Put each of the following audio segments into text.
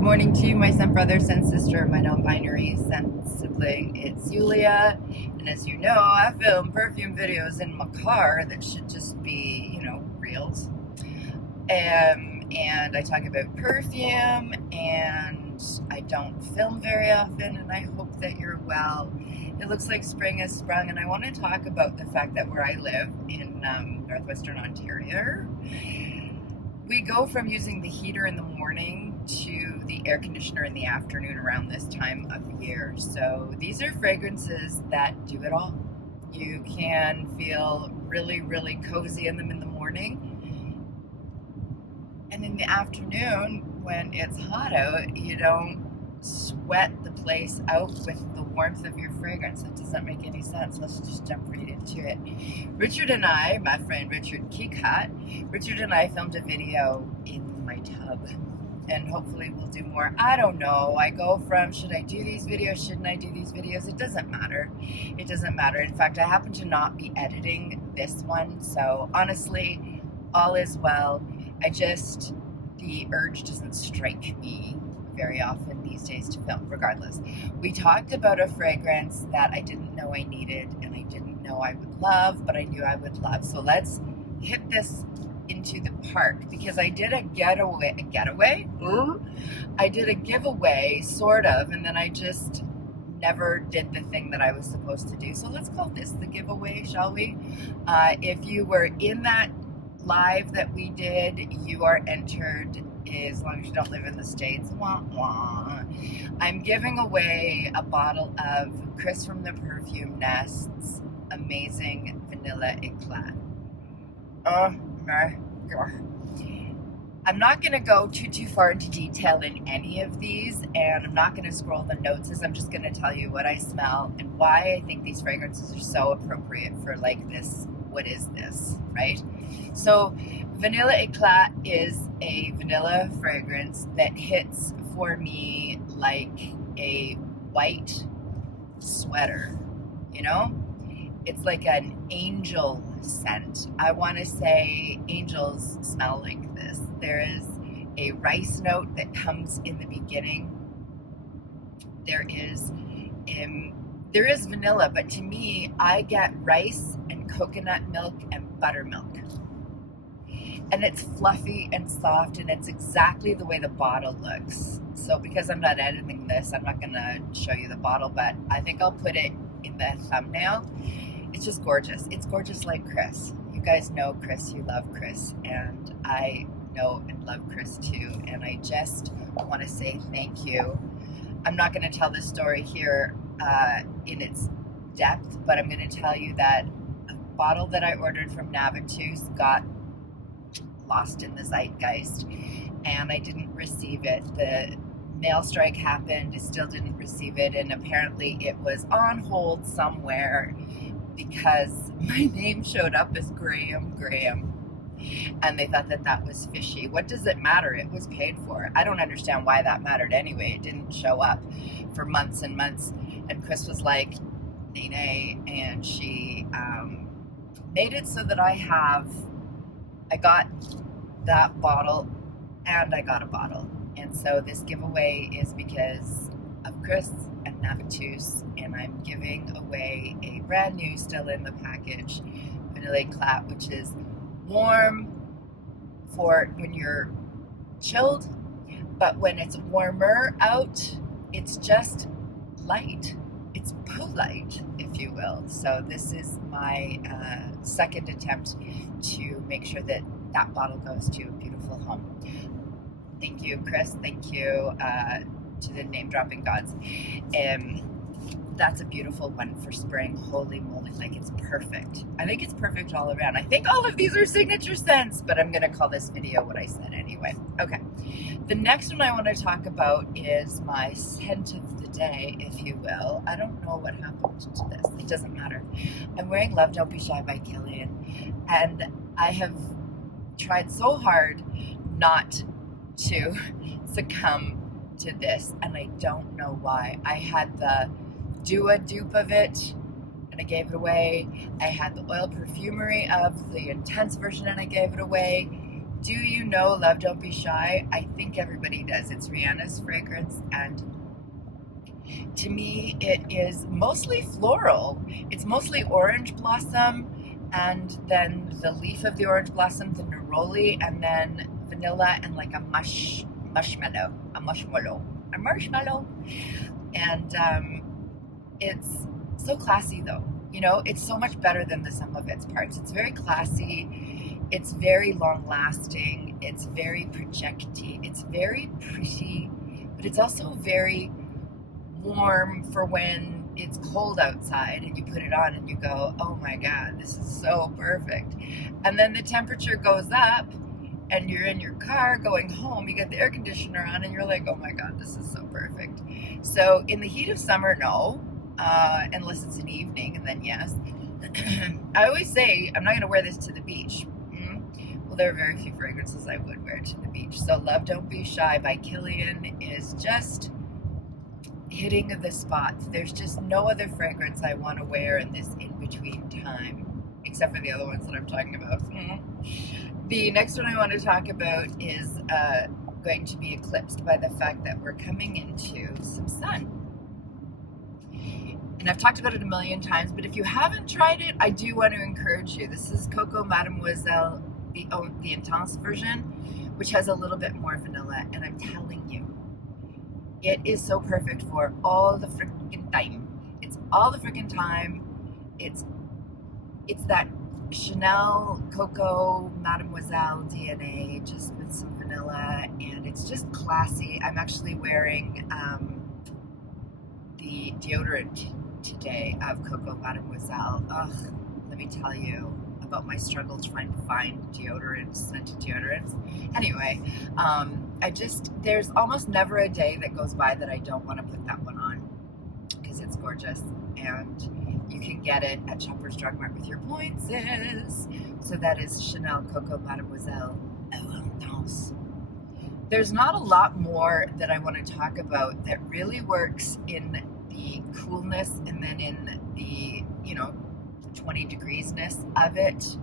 Good morning to you, my scent brother, scent sister, my non-binary scent sibling. It's Yulia, and as you know, I film perfume videos in my car that should just be, reels. And I talk about perfume, and I don't film very often, and I hope that you're well. It looks like spring has sprung, and I want to talk about the fact that where I live in northwestern Ontario, we go from using the heater in the morning to the air conditioner in the afternoon around this time of year. So these are fragrances that do it all. You can feel really, really cozy in them in the morning. And in the afternoon, when it's hot out, you don't sweat the place out with the warmth of your fragrance. That doesn't make any sense. Let's just jump right into it. Richard and I, my friend Richard Richard and I filmed a video in my tub, and hopefully we'll do more. I don't know. I go from, should I do these videos? Shouldn't I do these videos? It doesn't matter. It doesn't matter. In fact, I happen to not be editing this one, so honestly, all is well. The urge doesn't strike me very often these days to film. Regardless, we talked about a fragrance that I didn't know I needed and I didn't know I would love, but I knew I would love. So let's hit this into the park, because I did a getaway. I did a giveaway, sort of, and then I just never did the thing that I was supposed to do. So let's call this the giveaway, shall we? If you were in that live that we did, you are entered, as long as you don't live in the States. Wah, wah. I'm giving away a bottle of Chris from the Perfume Nest's amazing Vanilla Éclat. Oh my God. I'm not going to go too far into detail in any of these, and I'm not going to scroll the notes, as I'm just going to tell you what I smell and why I think these fragrances are so appropriate for like this, what is this, right? So Vanilla Éclat is a vanilla fragrance that hits for me like a white sweater, It's like an angel scent. I want to say angels smell like this. There is a rice note that comes in the beginning. There is vanilla, but to me, I get rice and coconut milk and buttermilk. And it's fluffy and soft, and it's exactly the way the bottle looks. So because I'm not editing this, I'm not going to show you the bottle, but I think I'll put it in the thumbnail. It's just gorgeous. It's gorgeous like Chris. You guys know Chris, you love Chris, and I know and love Chris too. And I just want to say thank you. I'm not going to tell this story here in its depth, but I'm going to tell you that a bottle that I ordered from Navitus got lost in the zeitgeist, and I didn't receive it. The mail strike happened, I still didn't receive it, and apparently it was on hold somewhere because my name showed up as Graham, and they thought that was fishy. What does it matter? It was paid for. I don't understand why that mattered anyway. It didn't show up for months and months, and Chris was like, nay, and she made it so that I got that bottle, and I got a bottle. And so this giveaway is because of Chris and Navitus, and I'm giving away a brand new, still in the package, Vanilla Éclat, which is warm for when you're chilled, but when it's warmer out, it's just light. It's polite, if you will. So this is my second attempt to make sure that bottle goes to a beautiful home. Thank you, Chris. Thank you to the name-dropping gods. That's a beautiful one for spring. Holy moly, like it's perfect. I think it's perfect all around. I think all of these are signature scents, but I'm going to call this video what I said anyway. Okay. The next one I want to talk about is my scent of the day, if you will. I don't know what happened to this. It doesn't matter. I'm wearing Love Don't Be Shy by Killian, and I have tried so hard not to succumb to this, and I don't know why. I had the dupe of it, and I gave it away. I had the oil perfumery of the intense version, and I gave it away. Do you know Love Don't Be Shy? I think everybody does. It's Rihanna's fragrance, and to me it is mostly floral. It's mostly orange blossom, and then the leaf of the orange blossom, the neroli, and then vanilla and like a marshmallow. And it's so classy though. You know, it's so much better than the sum of its parts. It's very classy. It's very long lasting. It's very projecty. It's very pretty, but it's also very warm for when it's cold outside and you put it on and you go, oh my God, this is so perfect. And then the temperature goes up and you're in your car going home, you get the air conditioner on and you're like, oh my God, this is so perfect. So in the heat of summer, no, unless it's an evening, and then yes. I always say, I'm not going to wear this to the beach. Well, there are very few fragrances I would wear to the beach. So Love Don't Be Shy by Kilian is just hitting the spot. There's just no other fragrance I want to wear in this in-between time, except for the other ones that I'm talking about. The next one I want to talk about is going to be eclipsed by the fact that we're coming into some sun. And I've talked about it a million times, but if you haven't tried it, I do want to encourage you. This is Coco Mademoiselle, the Intense version, which has a little bit more vanilla, and I'm telling you, it is so perfect for all the freaking time. It's all the freaking time. It's that Chanel Coco Mademoiselle DNA, just with some vanilla, and it's just classy. I'm actually wearing the deodorant today of Coco Mademoiselle. Ugh, let me tell you about my struggle trying to find deodorants, scented deodorants. Anyway, there's almost never a day that goes by that I don't want to put that one on because it's gorgeous, and you can get it at Shoppers Drug Mart with your points. So that is Chanel Coco Mademoiselle. There's not a lot more that I want to talk about that really works in the coolness and then in the 20 degreesness of it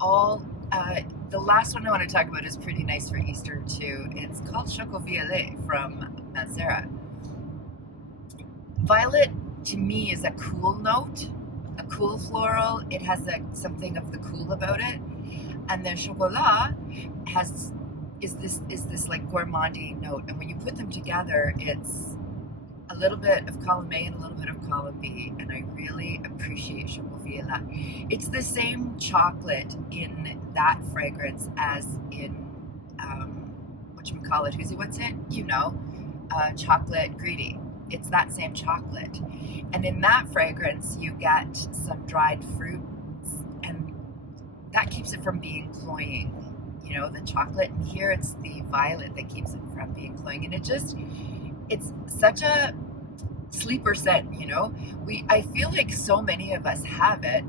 all. The last one I want to talk about is pretty nice for Easter too. It's called Choco Violet from Mazzara. Violet to me is a cool note, a cool floral. It has something of the cool about it, and then chocolat is this like gourmandy note. And when you put them together, it's a little bit of column A and a little bit of column B, and I really appreciate Choco Violet. It's the same chocolate in that fragrance as in whatchamacallit, what's it? Chocolate Greedy. It's that same chocolate. And in that fragrance, you get some dried fruits, and that keeps it from being cloying. The chocolate, and here it's the violet that keeps it from being cloying. And it's such a sleeper scent, I feel like so many of us have it,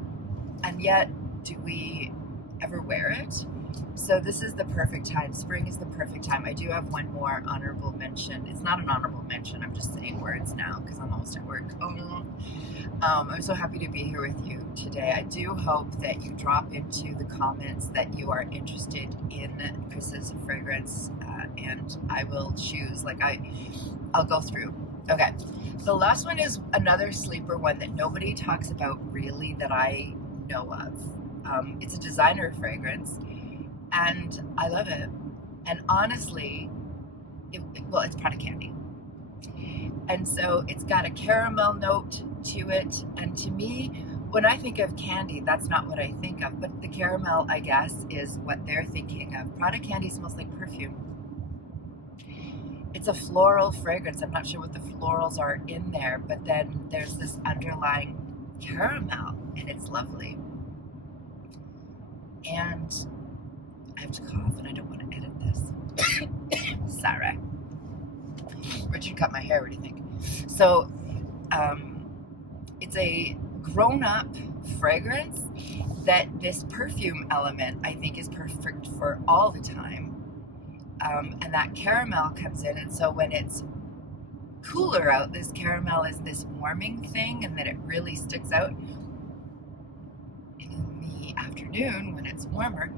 and yet do we ever wear it? So this is the perfect time. Spring is the perfect time. I do have one more honorable mention. It's not an honorable mention. I'm just saying words now because I'm almost at work. Oh no. I'm so happy to be here with you today. I do hope that you drop into the comments that you are interested in Chris's fragrance, and I will choose. I'll go through. Okay. The last one is another sleeper one that nobody talks about really that I know of. It's a designer fragrance, and I love it. And honestly, it's Prada Candy. And so it's got a caramel note to it. And to me, when I think of candy, that's not what I think of. But the caramel, I guess, is what they're thinking of. Prada Candy smells like perfume. It's a floral fragrance. I'm not sure what the florals are in there, but then there's this underlying caramel, and it's lovely. And I have to cough, and I don't want to edit this. Sorry. Richard cut my hair. What do you think? So, it's a grown-up fragrance that this perfume element, I think, is perfect for all the time. And that caramel comes in, and so when it's cooler out, this caramel is this warming thing, and then it really sticks out. In the afternoon, when it's warmer,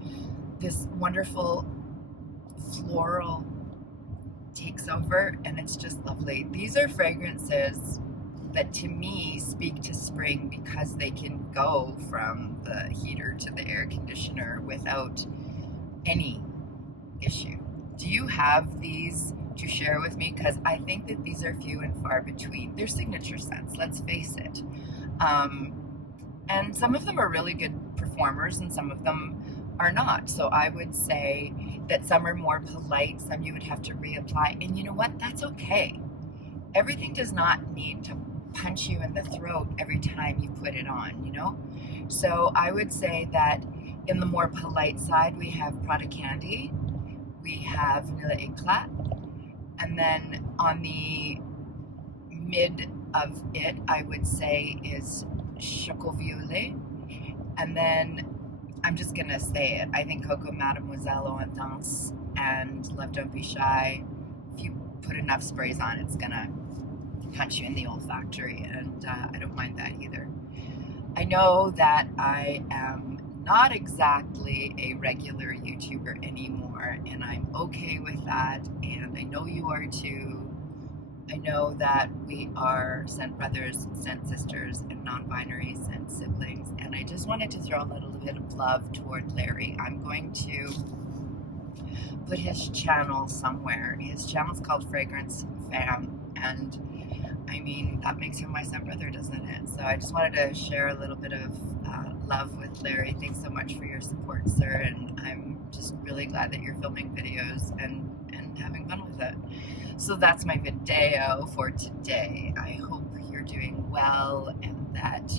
this wonderful floral takes over, and it's just lovely. These are fragrances that to me speak to spring because they can go from the heater to the air conditioner without any issue. Do you have these to share with me? Because I think that these are few and far between. They're signature scents, let's face it. And some of them are really good performers and some of them are not. So I would say that some are more polite, some you would have to reapply. And you know what? That's okay. Everything does not need to punch you in the throat every time you put it on, you know? So I would say that in the more polite side, we have Prada Candy, we have Vanilla Éclat, and then on the mid of it, I would say is Choco Violet, and then I'm just gonna say it. I think Coco Mademoiselle Eau Intense and Love Don't Be Shy, if you put enough sprays on, it's gonna punch you in the olfactory, and I don't mind that either. I know that I am not exactly a regular YouTuber anymore, and I'm okay with that, and I know you are too. I know that we are scent brothers, scent sisters, and non-binary scent siblings, and I just wanted to throw a little bit of love toward Larry. I'm going to put his channel somewhere. His channel's called Fragrance Fam, and I mean, that makes him my scent brother, doesn't it? So I just wanted to share a little bit of love with Larry. Thanks so much for your support, sir, and I'm just really glad that you're filming videos and having fun with it. So that's my video for today. I hope you're doing well, and that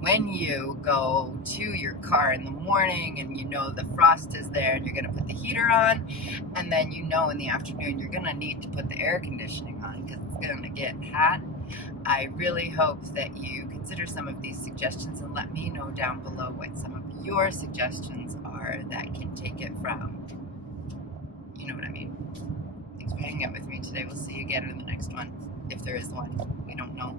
when you go to your car in the morning and you know the frost is there and you're going to put the heater on, and then you know in the afternoon you're going to need to put the air conditioning on because it's going to get hot, I really hope that you consider some of these suggestions and let me know down below what some of your suggestions are that can take it from, you know what I mean. Thanks for hanging out with me today. We'll see you again in the next one, if there is one. We don't know.